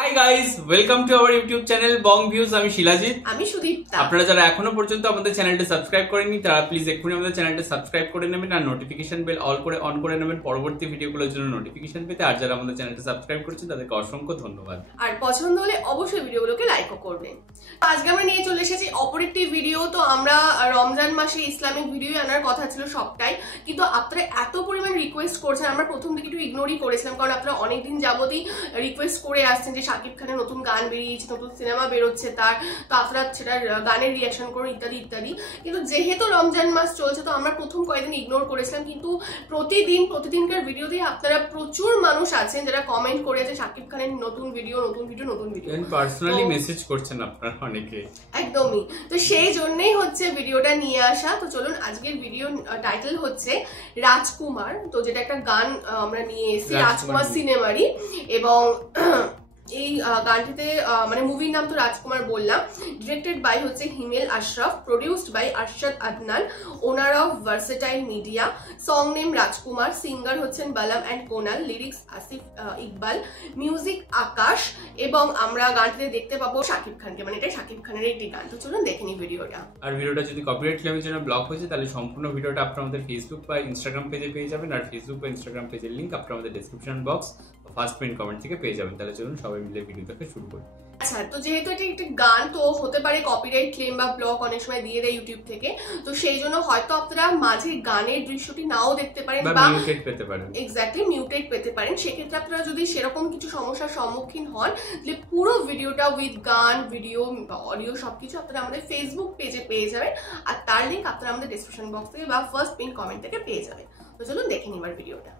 Hi guys, welcome to our YouTube channel Bong views. আমি শিলাজিৎ, আমি সুদীপ্তা। আপনারা যারা এখনো পর্যন্ত আমাদের চ্যানেলটা সাবস্ক্রাইব করেননি তারা প্লিজ এক্ষুনি আমাদের চ্যানেলটা সাবস্ক্রাইব করে নেবেন আর নোটিফিকেশন বেল অন করে নেবেন পরবর্তী ভিডিওগুলোর জন্য নোটিফিকেশন পেতে। আর যারা আমাদের চ্যানেলটা সাবস্ক্রাইব করেছেন তাদেরকে অসংখ্য ধন্যবাদ। আর পছন্দ হলে অবশ্যই ভিডিওগুলোকে লাইকও করবেন। আজকে আমরা নিয়ে চলে এসেছি অপর একটি ভিডিও। তো আমরা রমজান মাসে ইসলামিক ভিডিও আনার কথা ছিল সবটাই, কিন্তু আপনারা এত পরিমাণ রিকোয়েস্ট করছেন, আমরা প্রথম দিকে একটু ইগনোরই করেছিলাম, কারণ আপনারা অনেকদিন যাবতই রিকোয়েস্ট করে আসছেন যে শাকিব খানের নতুন গান বেরিয়েছে, নতুন সিনেমা বেরোচ্ছে তার, তো আপনারা সেটার গানের রিয়াকশন করুন ইত্যাদি ইত্যাদি। কিন্তু যেহেতু রমজান মাস চলছে তো আমরা প্রথম কয়েকদিন ইগনোর করেছিলাম, কিন্তু প্রতিদিনকার ভিডিওতে আপনারা প্রচুর মানুষ আছেন যারা কমেন্ট করেছে শাকিব খানের নতুন ভিডিও পার্সোনালি মেসেজ করছেন আপনারা অনেকে। একদমই, তো সেই জন্যই হচ্ছে ভিডিওটা নিয়ে আসা। তো চলুন, আজকের ভিডিও টাইটেল হচ্ছে রাজকুমার, তো যেটা একটা গান আমরা নিয়ে এসেছি রাজকুমার সিনেমারই, এবং এই গানটিতে মানে মুভির নাম তো রাজকুমার বললাম, ডিরেক্টেড বাই হচ্ছে Himel Ashraf, produced by Arshad Adnan, owner of versatile media, song name Rajkumar, singer হচ্ছেন Balam and Konal, lyrics Asif Iqbal, music Akash, এবং আমরা গানটিতে দেখতে পাবো শাকিব খানকে, মানে এটা শাকিব খানের একটি গান। তো চলুন দেখে নিই ভিডিওটা। আর ভিডিওটা যদি কপিরাইট ক্লেমের জন্য ব্লক হয়েছে তাহলে সম্পূর্ণ ভিডিওটা আপনারা আমাদের ফেসবুক বা ইনস্টাগ্রাম পেজে পেয়ে যাবেন, আর ফেসবুক বা ইনস্টাগ্রাম পেজের লিংক আপনারা আমাদের description box first pin comment থেকে পেয়ে যাবেন। তাহলে চলুন সবাই মিলে ভিডিওটাকে শুরু করি। আচ্ছা, তো যেহেতু এটা একটি গান, তো হতে পারে কপিরাইট ক্লেম বা ব্লক অনেক সময় দিয়ে দেয় ইউটিউব থেকে, তো সেই জন্য হয়তো আপনারা মাঝে গানের দৃশ্যটি নাও দেখতে পারেন বা মিউটেড পেতে পারেন। এক্স্যাক্টলি, মিউটেড পেতে পারেন। সেক্ষেত্রে আপনারা যদি সেরকম কিছু সমস্যার সম্মুখীন হন, তাহলে পুরো ভিডিওটা উইথ গান, ভিডিও, অডিও সবকিছু আপনারা আমাদের ফেসবুক পেজে পেয়ে যাবেন, আর তার লিঙ্ক আপনারা আমাদের ডেসক্রিপশন বক্স থেকে বা ফার্স্ট পিন কমেন্ট থেকে পেয়ে যাবেন। তো চলুন দেখে নিবার ভিডিওটা।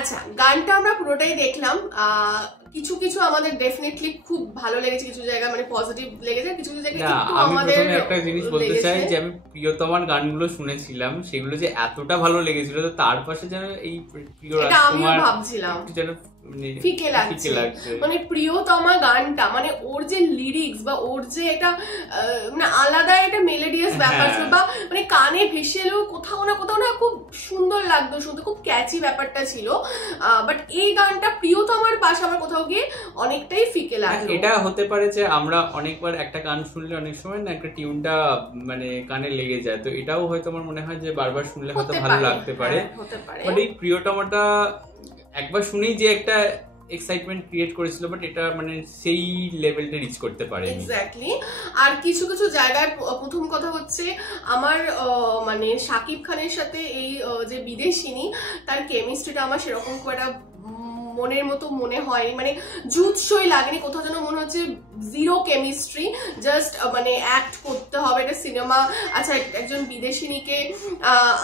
আচ্ছা, গানটা আমরা পুরোটাই দেখলাম। কিছু কিছু আমাদের ডেফিনেটলি খুব ভালো লেগেছে, কিছু জায়গা মানে পজিটিভ লেগেছে, কিছু জায়গায় একটু আমাদের একটা জিনিস বলতে চাই যে আমি প্রিয়তমার গানগুলো শুনেছিলাম, সেগুলো যে এতটা ভালো লেগেছিল, তো তার পাশে যেন এই প্রিয় রাজকুমার ভাবছিলাম যেন ফিকে লাগছে। মানে প্রিয়তমা গানটা, মানে ওর যে লিরিক্স বা ওর যে একটা মানে আলাদা একটা মেলোডিয়াস ব্যাপার ছিল, বা মানে কানে ভেসে এলেও কোথাও না খুব সুন্দর লাগতো শুনতে, খুব ক্যাচি ব্যাপারটা ছিল। বাট এই গানটা প্রিয়তমার পাশে আমার কোথাও গিয়ে অনেকটাই ফিকে লাগলো। এটা হতে পারে যে আমরা অনেকবার একটা গান শুনলে অনেক সময় না একটা টিউনটা মানে কানে লেগে যায়, তো এটাও হয়তো আমার মনে হয় যে বারবার শুনলে হয়তো ভালো লাগতে পারে। বাট এই প্রিয়তমাটা একবার শুনেই যে একটা এক্সাইটমেন্ট ক্রিয়েট করেছিল, বাট এটা মানে সেই লেভেলটা রিচ করতে পারে। এক্স্যাক্টলি। আর কিছু কিছু জায়গায় প্রথম কথা হচ্ছে আমার মানে শাকিব খানের সাথে এই যে বিদেশিনী, তার কেমিস্ট্রিটা আমার সেরকম খুব একটা মনের মতো মনে হয়নি, মানে জুৎসই লাগেনি, কোথাও যেন মনে হচ্ছে জিরো কেমিস্ট্রি, জাস্ট মানে অ্যাক্ট করতে হবে একটা সিনেমা। আচ্ছা, একজন বিদেশিনীকে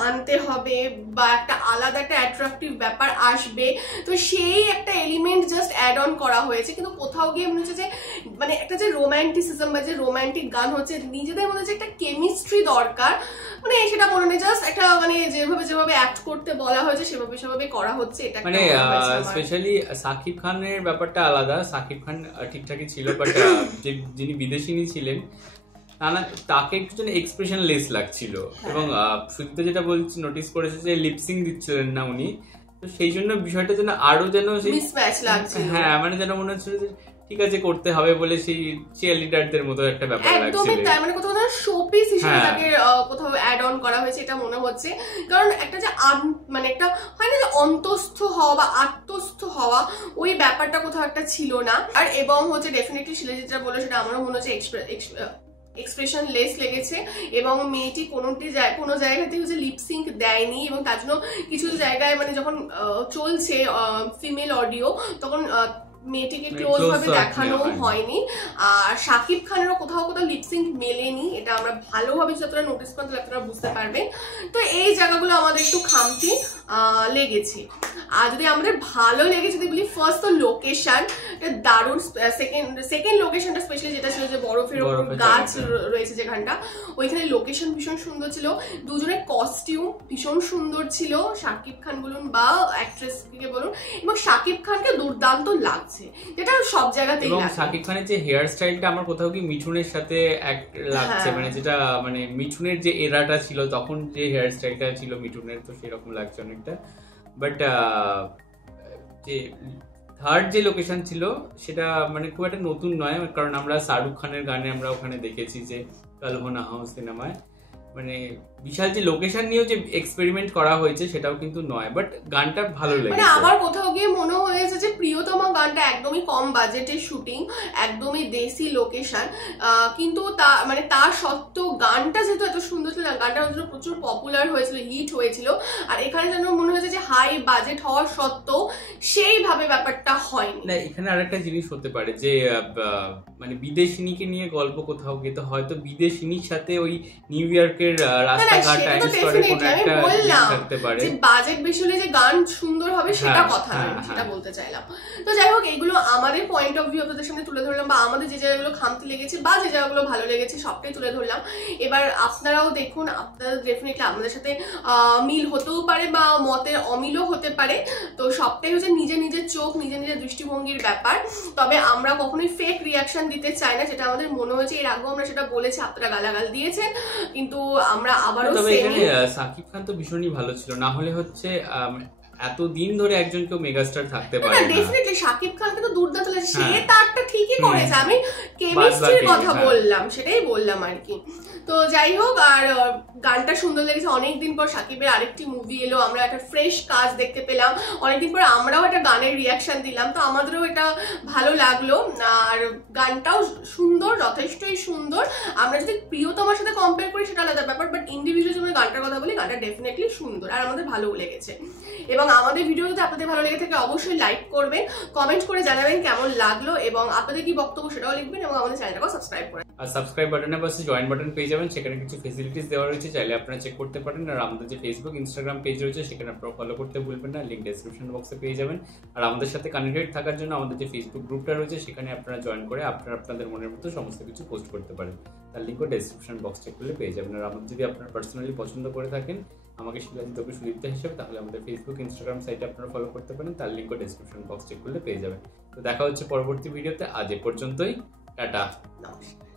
আনতে হবে বা একটা আলাদা একটা অ্যাট্রাকটিভ ব্যাপার আসবে, তো সেই একটা এলিমেন্ট জাস্ট অ্যাড অন করা হয়েছে, কিন্তু কোথাও গিয়ে মনে হচ্ছে যে মানে একটা যে রোম্যান্টিসিজম বা যে রোম্যান্টিক গান হচ্ছে, নিজেদের মধ্যে যে একটা কেমিস্ট্রি দরকার, মানে সেটা মনে নেই, জাস্ট একটা মানে যেভাবে অ্যাক্ট করতে বলা হয়েছে সেভাবে করা হচ্ছে। এটা মানে স্পেশালি সাকিব খানের ব্যাপারটা আলাদা, সাকিব খান ঠিকঠাকই ছিল, বাট যিনি বিদেশিনী ছিলেন তাকে একটু যেন এক্সপ্রেশন লেস লাগছিল, এবং সুদীপ্তা যেটা বলছি নোটিস করেছে যে লিপসিং দিচ্ছিলেন না উনি, তো সেই জন্য বিষয়টা যেন আরো যেন মিসম্যাচ লাগছিল। হ্যাঁ, মানে যেন মনে হচ্ছিল যে ঠিক আছে করতে হবে বলে সেই চিয়ারলিডারদের মতো একটা ব্যাপার লাগছিল। একদমই তাই, মানে কোথাও না শোপিস হিসেবে তাকে কোথাও অ্যাড অন করা হয়েছে এটা মনে হচ্ছে। কারণ একটা যে মানে একটা হয় না যে অন্তস্থ হওয়া বা আত্মস্থ হওয়া, ওই ব্যাপারটা কোথাও একটা ছিল না। আর এবং হচ্ছে ডেফিনেটলি শিলাজিৎরা বলে সেটা আমারও মনে হচ্ছে এক্সপ্রেশন লেস লেগেছে, এবং মেয়েটি কোনো জায়গাতে হচ্ছে লিপসিঙ্ক দেয়নি, এবং তার জন্য কিছু জায়গায় মানে যখন চলছে ফিমেল অডিও তখন মেয়েটিকে ক্লোজ ভাবে দেখানো হয়নি। আর শাকিব খানেরও কোথাও লিপসিঙ্ক মেলেনি, এটা আমরা ভালোভাবে যতটা নোটিস করেন আপনারা বুঝতে পারবেন। তো এই জায়গাগুলো আমাদের একটু খামতি লেগেছে। আর যদি আমাদের ভালো লেগেছে যদি বলি, ফার্স্ট তো লোকেশন দারুণ, সেকেন্ড লোকেশনটা স্পেশালি যেটা ছিল যে বরফের ওপর গাছ রয়েছে যেখানটা, ওইখানে লোকেশন ভীষণ সুন্দর ছিল, দুজনের কস্টিউম ভীষণ সুন্দর ছিল, শাকিব খান বলুন বা অ্যাক্ট্রেসকে বলুন, এবং শাকিব খানকে দুর্দান্ত লাগছে। লাগছে, যেটা সব জায়গাতেই এবং লাগে। শাকিব খানের যে হেয়ার স্টাইলটা আমার কোথাও কি মিঠুনের সাথে এক লাগছে, মানে যেটা মানে মিঠুনের যে এরাটা ছিল তখন যে হেয়ার স্টাইলটা ছিল মিঠুনের, তো সেরকম লাগছে অনেকটা। বাট যে থার্ড যে লোকেশন ছিল সেটা মানে খুব একটা নতুন নয়, কারণ আমরা শাহরুখ খানের গানে আমরা ওখানে দেখেছি যে কাল হো না হাও সিনেমায়, মানে বিশাল যে লোকেশন নিয়েও যে এক্সপেরিমেন্ট করা হয়েছে সেটাও কিন্তু নয়, বাট গানটা ভালো লেগেছে। মানে আমার কোথাও গিয়ে মনে হয়েছে যে প্রিয়তমা গানটা একদমই কম বাজেটের শুটিং, একদমই দেশি লোকেশন, কিন্তু মানে তা সত্ত্বেও গানটা যেহেতু এত সুন্দর ছিল, গানটা প্রচুর পপুলার হয়েছিল, হিট হয়েছিল, আর এখানে যেন মনে হয়েছে যে হাই বাজেট হওয়ার সত্ত্বেও সেইভাবে ব্যাপারটা হয়নি। না, এখানে আরেকটা জিনিস হতে পারে যে মানে বিদেশিনীকে নিয়ে গল্প কোথাও গিয়ে তো হয়তো বিদেশিনীর সাথে ওই নিউ ইয়র্কের রাস্তাঘাট টাইমস করে কোনো একটা থাকতে পারে, যে বাজেট বেশি হলে যে গান সুন্দর হবে সেটা কথা নয়, সেটা বলতে চাইলাম। তো যাই হোক, এগুলো আমাদের পয়েন্ট অফ ভিউ আপনাদের সামনে তুলে ধরলাম, বা আমাদের যে জায়গাগুলো খামতি লেগেছে বা যে জায়গাগুলো ভালো লেগেছে সবটাই তুলে ধরলাম। এবার আপনারাও দেখুন, আপনারা ডেফিনেটলি আমাদের সাথে মিল হতেও পারে বা মতের অমিলও হতে পারে, তো সবটাই হচ্ছে নিজের নিজের চোখ, নিজের নিজের দৃষ্টিভঙ্গির ব্যাপার। তবে আমরা কখনোই ফেক রিয়াকশন দিতে চাই না, যেটা আমাদের মনে হয়েছে, এর আগেও আমরা সেটা বলেছি, আপনারা গালাগাল দিয়েছেন, কিন্তু আমরা আবারও তবে এখানে শাকিব খান তো ভীষণই ভালো ছিল, না হলে হচ্ছে এতদিন ধরে একজন কেউ মেগাস্টার থাকতে পারে না। ডেফিনেটলি শাকিব খান কিন্তু দুর্দান্ত লাগছে, সে তারটা ঠিকই করেছে, আমি কেমিস্ট্রির কথা বললাম, সেটাই বললাম আর কি। তো যাই হোক, আর গানটা সুন্দর লেগেছে, অনেকদিন পর শাকিবের আরেকটি মুভি এলো, আমরা একটা ফ্রেশ কাজ দেখতে পেলাম, অনেকদিন পর আমরাও একটা গানের রিয়াকশন দিলাম, তো আমাদেরও এটা ভালো লাগলো, আর গানটাও সুন্দর, যথেষ্টই সুন্দর। আমরা যদি প্রিয়তমার সাথে কম্পেয়ার করি সেটা আলাদা ব্যাপার, বাট ইন্ডিভিজুয়াল যদি গানটার কথা বলি, গানটা ডেফিনেটলি সুন্দর আর আমাদের ভালোও লেগেছে। এবং আমাদের ভিডিও যদি আপনাদের ভালো লেগে থাকে অবশ্যই লাইক করবেন, কমেন্ট করে জানাবেন কেমন লাগলো, এবং আপনাদের কি বক্তব্য সেটাও লিখবেন, এবং আমাদের চ্যানেলটাকেও সাবস্ক্রাইব করবেন। আর সাবস্ক্রাইব বাটনের পাশে জয়েন বাটন পেয়ে যাবেন, সেখানে কিছু ফেসিলিটিস দেওয়া রয়েছে, চাইলে আপনারা চেক করতে পারেন। আর আমাদের যে ফেসবুক ইনস্টাগ্রাম পেজ রয়েছে সেখানে আপনারা ফলো করতে ভুলবেন না, লিঙ্ক ডেসক্রিপশন বক্সে পেয়ে যাবেন। আর আমাদের সাথে কানেক্টেড থাকার জন্য আমাদের যে ফেসবুক গ্রুপটা রয়েছে সেখানে আপনারা জয়েন করে আপনারা আপনাদের মনের মতো সমস্ত কিছু পোস্ট করতে পারেন, তার লিঙ্কও ডেসক্রিপশন বক্স চেক করলে পেয়ে যাবেন। আর আমাদের যদি আপনারা পার্সোনালি পছন্দ করে থাকেন আমাকে শিলাজিৎ তবে সুদীপ্তা হিসেবে, তাহলে আমাদের ফেসবুক ইনস্টাগ্রাম সাইটে আপনারা ফলো করতে পারেন, তার লিঙ্কও ডেসক্রিপশন বক্স চেক করলে পেয়ে যাবেন। তো দেখা হচ্ছে পরবর্তী ভিডিওতে, আজ এ পর্যন্তই, টাটা, নমস্কার।